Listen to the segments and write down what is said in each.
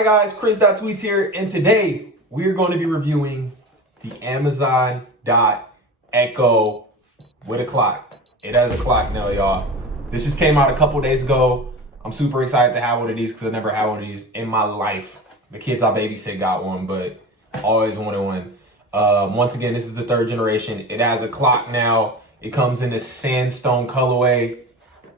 Hi guys, Chris.tweets here, and today we're going to be reviewing the Amazon Dot Echo with a clock. It has a clock now, y'all. This just came out a couple days ago. I'm super excited to have one of these because I never had one of these in my life. The kids I babysit got one, but always wanted one. Once again, this is the third generation. It has a clock now. It comes in this sandstone colorway.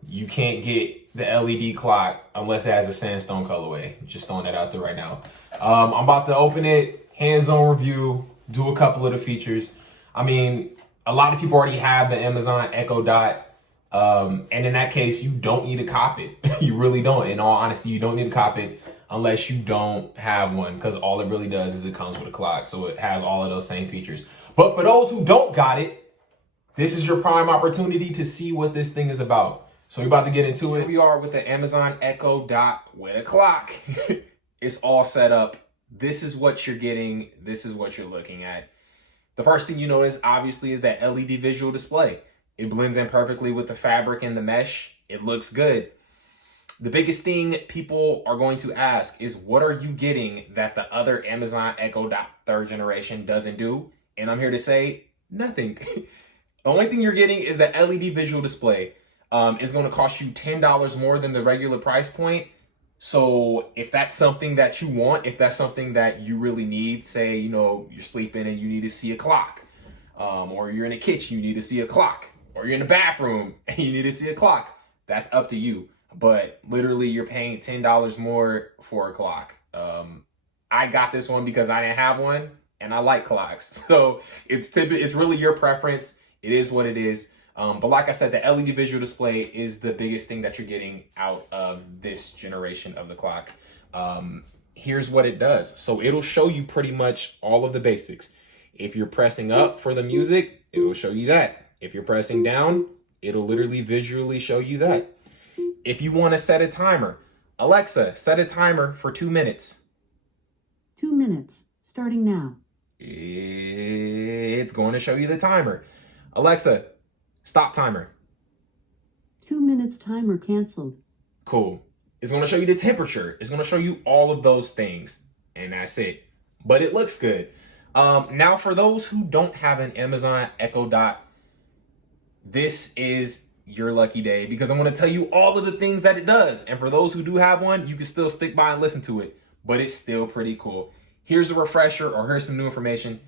You can't get the LED clock unless it has a sandstone colorway. Just throwing that out there right now. I'm about to open it, hands-on review, do a couple of the features. I mean, a lot of people already have the Amazon Echo Dot. And in that case, you don't need to cop it. You really don't. In all honesty, you don't need to cop it unless you don't have one, because all it really does is it comes with a clock. So it has all of those same features. But for those who don't got it, this is your prime opportunity to see what this thing is about. So we're about to get into it. We are with the Amazon Echo Dot with a clock. It's all set up. This is what you're getting. This is what you're looking at. The first thing you notice, obviously, is that LED visual display. It blends in perfectly with the fabric and the mesh. It looks good. The biggest thing people are going to ask is, what are you getting that the other Amazon Echo Dot third generation doesn't do? And I'm here to say, nothing. The only thing you're getting is the LED visual display. It's going to cost you $10 more than the regular price point. So if that's something that you want, if that's something that you really need, say, you know, you're sleeping and you need to see a clock, or you're in the kitchen, you need to see a clock, or you're in the bathroom and you need to see a clock, that's up to you. But literally you're paying $10 more for a clock. I got this one because I didn't have one and I like clocks. So it's really your preference. It is what it is. But like I said, the LED visual display is the biggest thing that you're getting out of this generation of the clock. Here's what it does. So it'll show you pretty much all of the basics. If you're pressing up for the music, it will show you that. If you're pressing down, it'll literally visually show you that. If you want to set a timer, Alexa, set a timer for 2 minutes. 2 minutes, starting now. It's going to show you the timer. Alexa, stop timer. 2 minutes timer canceled. Cool. It's going to show you the temperature. It's going to show you all of those things. And that's it. But it looks good. Now, for those who don't have an Amazon Echo Dot, this is your lucky day, because I'm going to tell you all of the things that it does. And for those who do have one, you can still stick by and listen to it. But it's still pretty cool. Here's a refresher, or here's some new information.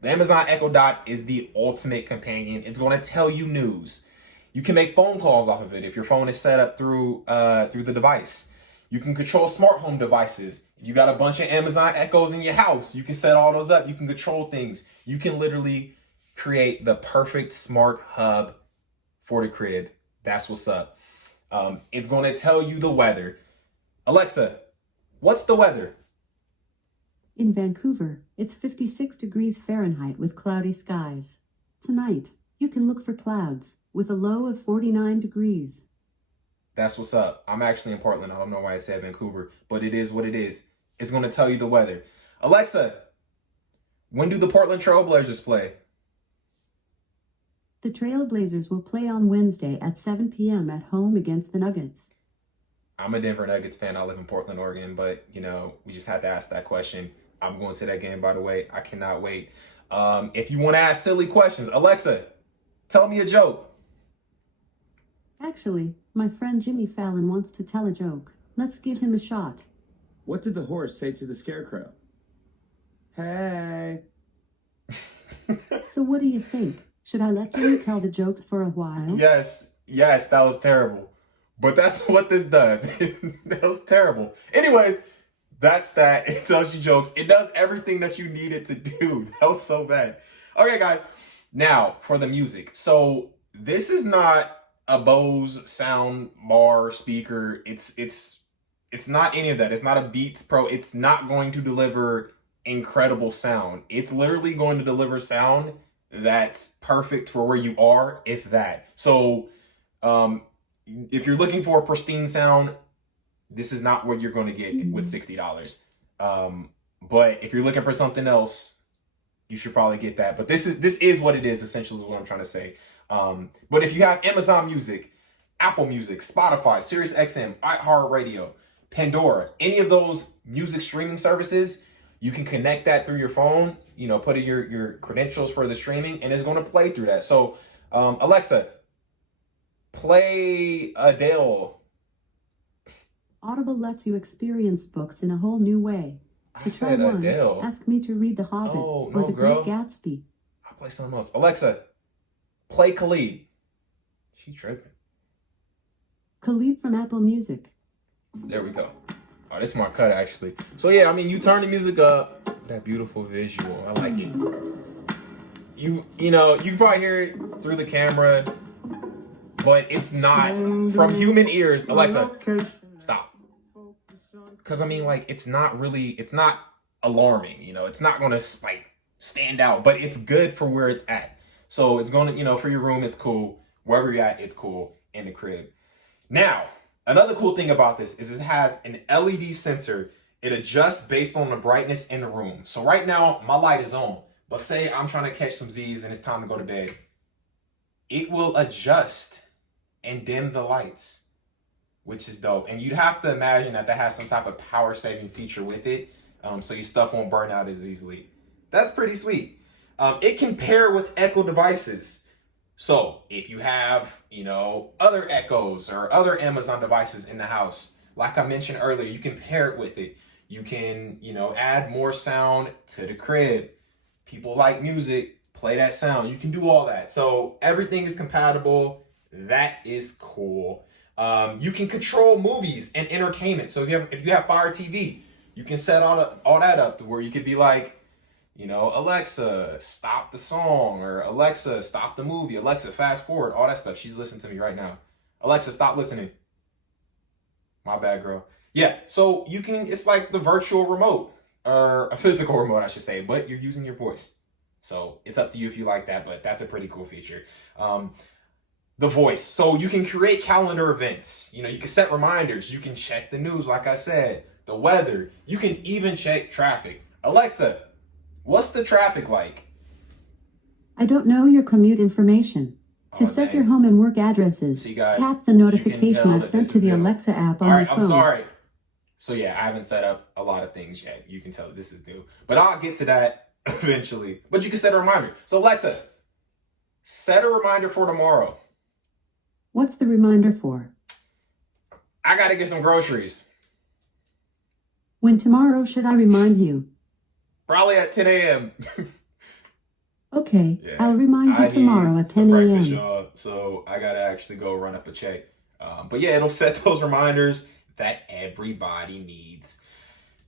The Amazon Echo Dot is the ultimate companion. It's going to tell you news. You can make phone calls off of it if your phone is set up through the device. You can control smart home devices. You got a bunch of Amazon Echoes in your house. You can set all those up. You can control things. You can literally create the perfect smart hub for the crib. That's what's up. It's going to tell you the weather. Alexa, what's the weather? In Vancouver, it's 56 degrees Fahrenheit with cloudy skies. Tonight, you can look for clouds with a low of 49 degrees. That's what's up. I'm actually in Portland. I don't know why I said Vancouver, but it is what it is. It's going to tell you the weather. Alexa, when do the Portland Trailblazers play? The Trailblazers will play on Wednesday at 7 p.m. at home against the Nuggets. I'm a Denver Nuggets fan. I live in Portland, Oregon, but, you know, we just had to ask that question. I'm going to that game, by the way. I cannot wait. If you want to ask silly questions, Alexa, tell me a joke. Actually, my friend Jimmy Fallon wants to tell a joke. Let's give him a shot. What did the horse say to the scarecrow? Hey. So what do you think? Should I let Jimmy tell the jokes for a while? Yes, that was terrible. But that's what this does. That was terrible. Anyways, that's that. It tells you jokes. It does everything that you need it to do. That was so bad. Okay, guys. Now, for the music. So, this is not a Bose sound bar speaker. It's not any of that. It's not a Beats Pro. It's not going to deliver incredible sound. It's literally going to deliver sound that's perfect for where you are, if that. So, if you're looking for a pristine sound, this is not what you're going to get with $60. But if you're looking for something else, you should probably get that. But this is what it is, essentially what I'm trying to say. But if you have Amazon Music, Apple Music, Spotify, SiriusXM, iHeartRadio, Pandora, any of those music streaming services, you can connect that through your phone, put in your credentials for the streaming, and it's going to play through that. So, Alexa, play Adele. Audible lets you experience books in a whole new way. I said Adele. Ask me to read The Hobbit or The Great Gatsby. I'll play something else. Alexa, play Khalid. She tripping. Khalid from Apple Music. There we go. Oh, this is my cut, actually. So, yeah, I mean, you turn the music up. That beautiful visual. I like it. You can probably hear it through the camera, but it's not from human ears. Alexa, stop. Because, I mean, like, it's not alarming, it's not going to, like, stand out, but it's good for where it's at. So it's going to, for your room, it's cool. Wherever you're at, it's cool. In the crib. Now, another cool thing about this is it has an LED sensor. It adjusts based on the brightness in the room. So right now, my light is on, but say I'm trying to catch some Z's and it's time to go to bed. It will adjust and dim the lights, which is dope. And you'd have to imagine that has some type of power saving feature with it, so your stuff won't burn out as easily. That's pretty sweet. It can pair with Echo devices. So if you have, other Echoes or other Amazon devices in the house, like I mentioned earlier, you can pair it with it. You can, add more sound to the crib. People like music, play that sound. You can do all that. So everything is compatible. That is cool. You can control movies and entertainment. So if you have Fire TV, you can set all that up to where you could be like, Alexa, stop the song, or Alexa, stop the movie. Alexa, fast forward, all that stuff. She's listening to me right now. Alexa, stop listening. My bad, girl. Yeah, so it's like the virtual remote, or a physical remote, I should say, but you're using your voice. So it's up to you if you like that, but that's a pretty cool feature. The voice. So you can create calendar events. You can set reminders. You can check the news, like I said, the weather. You can even check traffic. Alexa, what's the traffic like? I don't know your commute information. To set your home and work addresses, See, guys, tap the notification I've sent to the Alexa app on your phone. I'm sorry. So yeah, I haven't set up a lot of things yet. You can tell that this is new. But I'll get to that eventually. But you can set a reminder. So Alexa, set a reminder for tomorrow. What's the reminder for? I gotta get some groceries. When tomorrow should I remind you? Probably at 10 a.m. Okay, Yeah. I'll remind you tomorrow at 10 a.m. Y'all, so I gotta actually go run up a check. But yeah, it'll set those reminders that everybody needs.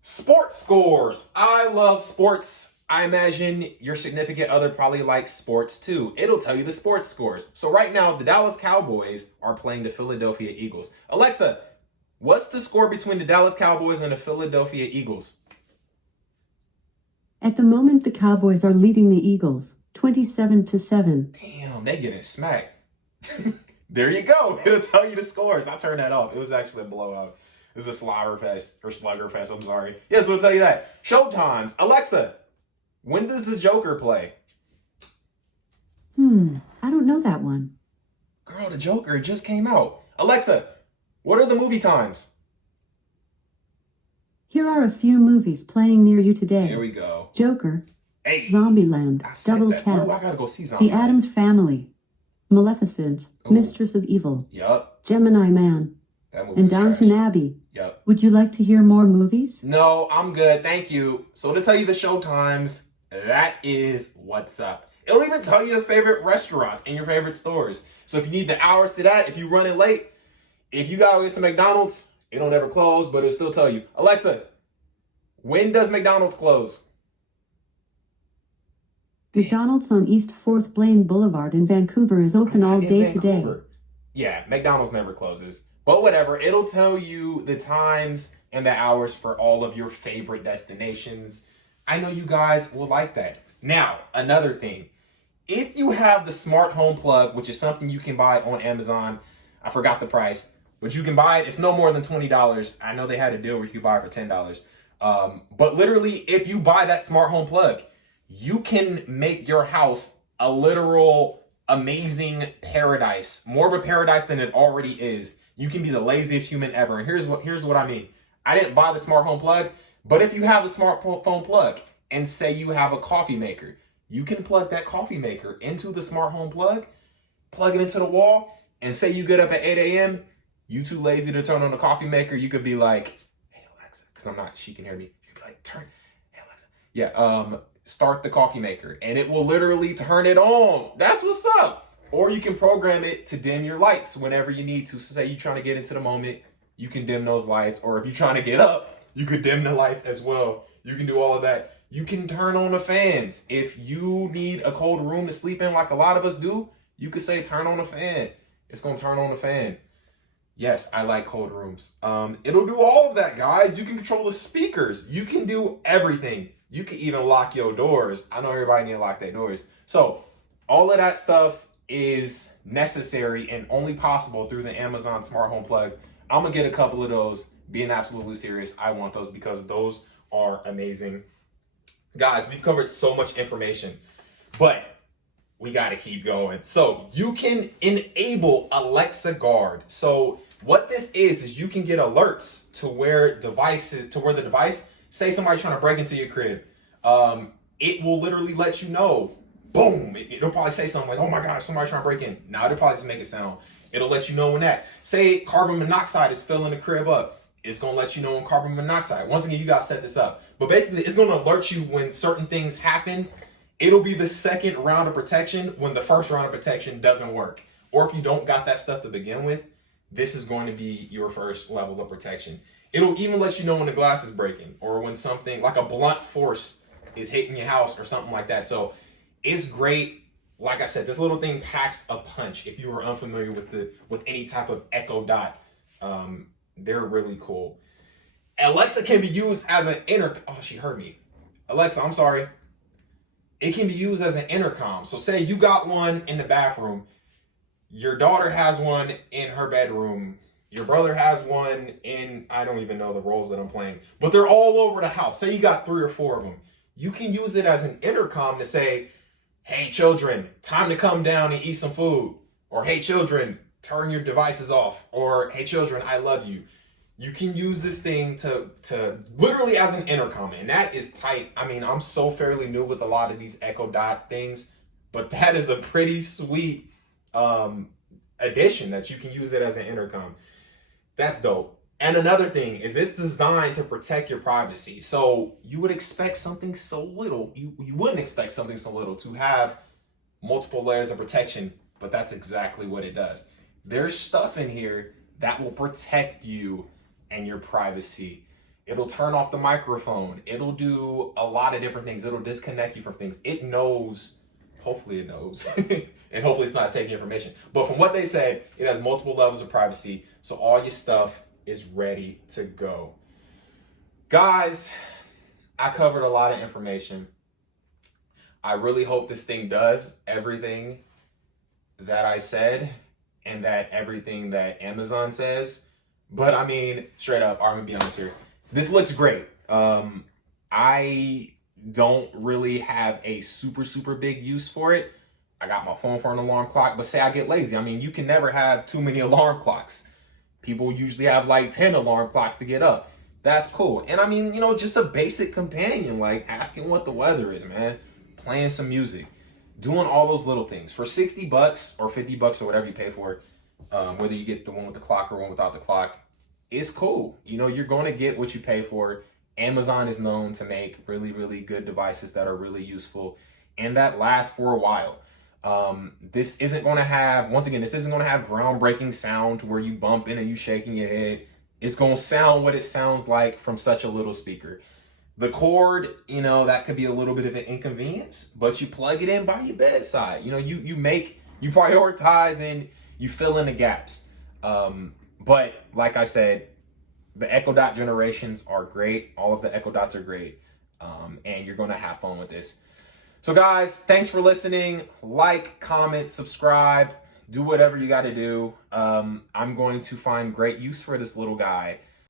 Sports scores. I love sports. I imagine your significant other probably likes sports too. It'll tell you the sports scores. So right now, the Dallas Cowboys are playing the Philadelphia Eagles. Alexa, what's the score between the Dallas Cowboys and the Philadelphia Eagles? At the moment, the Cowboys are leading the Eagles, 27-7. Damn, they getting smacked. There you go. It'll tell you the scores. I turned that off. It was actually a blowout. It was a slugger fest. I'm sorry. Yes, it'll tell you that. Showtimes. Alexa, when does the Joker play? I don't know that one. Girl, the Joker just came out. Alexa, what are the movie times? Here are a few movies playing near you today. Here we go. Joker, Hey, Zombieland, I said Double that. Tap, Ooh, I gotta go see Zombieland. The Addams Family, Maleficent, Ooh. Mistress of Evil, Yup. Gemini Man, That movie and was Downton trash. Abbey. Yup. Would you like to hear more movies? No, I'm good. Thank you. So to tell you the showtimes, that is what's up. It'll even tell you the favorite restaurants and your favorite stores. So if you need the hours to that, if you're running late, if you gotta get some McDonald's, it don't ever close, but it'll still tell you. Alexa, when does McDonald's close? McDonald's on East 4th Blaine Boulevard in Vancouver is open all day today. Vancouver. Yeah, McDonald's never closes. But whatever, it'll tell you the times and the hours for all of your favorite destinations. I know you guys will like that. Now, another thing. If you have the smart home plug, which is something you can buy on Amazon, I forgot the price, but you can buy it. It's no more than $20. I know they had a deal where you could buy it for $10. But literally, if you buy that smart home plug, you can make your house a literal amazing paradise, more of a paradise than it already is. You can be the laziest human ever. And here's what I mean. I didn't buy the smart home plug, but if you have the smartphone plug and say you have a coffee maker, you can plug that coffee maker into the smart home plug it into the wall, and say you get up at 8 a.m., you too lazy to turn on the coffee maker, you could be like, hey Alexa, because she can hear me. You could be like, hey Alexa. Yeah, start the coffee maker, and it will literally turn it on. That's what's up. Or you can program it to dim your lights whenever you need to. So say you're trying to get into the moment, you can dim those lights. Or if you're trying to get up, you could dim the lights as well. You can do all of that. You can turn on the fans. If you need a cold room to sleep in like a lot of us do, you could say turn on the fan. It's going to turn on the fan. Yes, I like cold rooms. It'll do all of that, guys. You can control the speakers. You can do everything. You can even lock your doors. I know everybody need to lock their doors. So all of that stuff is necessary and only possible through the Amazon Smart Home Plug. I'm going to get a couple of those. Being absolutely serious, I want those because those are amazing. Guys, we've covered so much information, but we got to keep going. So you can enable Alexa Guard. So what this is you can get alerts to where the device, say somebody's trying to break into your crib. It will literally let you know, boom. It'll probably say something like, oh my gosh, somebody's trying to break in. Now it'll probably just make it sound. It'll let you know when that. Say carbon monoxide is filling the crib up. It's going to let you know when carbon monoxide. Once again, you got to set this up. But basically, it's going to alert you when certain things happen. It'll be the second round of protection when the first round of protection doesn't work. Or if you don't got that stuff to begin with, this is going to be your first level of protection. It'll even let you know when the glass is breaking or when something like a blunt force is hitting your house or something like that. So it's great. Like I said, this little thing packs a punch. If you are unfamiliar with any type of Echo Dot, they're really cool. Alexa can be used as an oh, she heard me. Alexa, I'm sorry. It can be used as an intercom. So say you got one in the bathroom. Your daughter has one in her bedroom. Your brother has one in, I don't even know the roles that I'm playing, but they're all over the house. Say you got 3 or 4 of them. You can use it as an intercom to say, hey children, time to come down and eat some food. Or hey children, turn your devices off. Or hey children, I love you. You can use this thing to literally as an intercom, and that is tight. I mean, I'm so fairly new with a lot of these Echo Dot things, but that is a pretty sweet addition that you can use it as an intercom. That's dope. And another thing is it's designed to protect your privacy. So you would expect something so little, you wouldn't expect something so little to have multiple layers of protection, but that's exactly what it does. There's stuff in here that will protect you and your privacy. It'll turn off the microphone. It'll do a lot of different things. It'll disconnect you from things. It knows, hopefully it knows, and hopefully it's not taking information. But from what they say, it has multiple levels of privacy, so all your stuff is ready to go. Guys, I covered a lot of information. I really hope this thing does everything that I said and that everything that Amazon says. But I mean, straight up, I'm gonna be honest here. This looks great. I don't really have a super big use for it. I got my phone for an alarm clock, but say I get lazy. I mean, you can never have too many alarm clocks. People usually have like 10 alarm clocks to get up. That's cool. And I mean, just a basic companion, like asking what the weather is, man. Playing some music. Doing all those little things. For $60 or $50 or whatever you pay for it, whether you get the one with the clock or one without the clock, it's cool. You're going to get what you pay for. Amazon is known to make really good devices that are really useful and that last for a while. This isn't going to have, once again, this isn't going to have groundbreaking sound to where you bump in and you shaking your head. It's going to sound what it sounds like from such a little speaker. The cord, that could be a little bit of an inconvenience, but you plug it in by your bedside. You prioritize and you fill in the gaps. But like I said, the Echo Dot generations are great. All of the Echo Dots are great. And you're going to have fun with this. So guys, thanks for listening. Like, comment, subscribe, do whatever you got to do. I'm going to find great use for this little guy.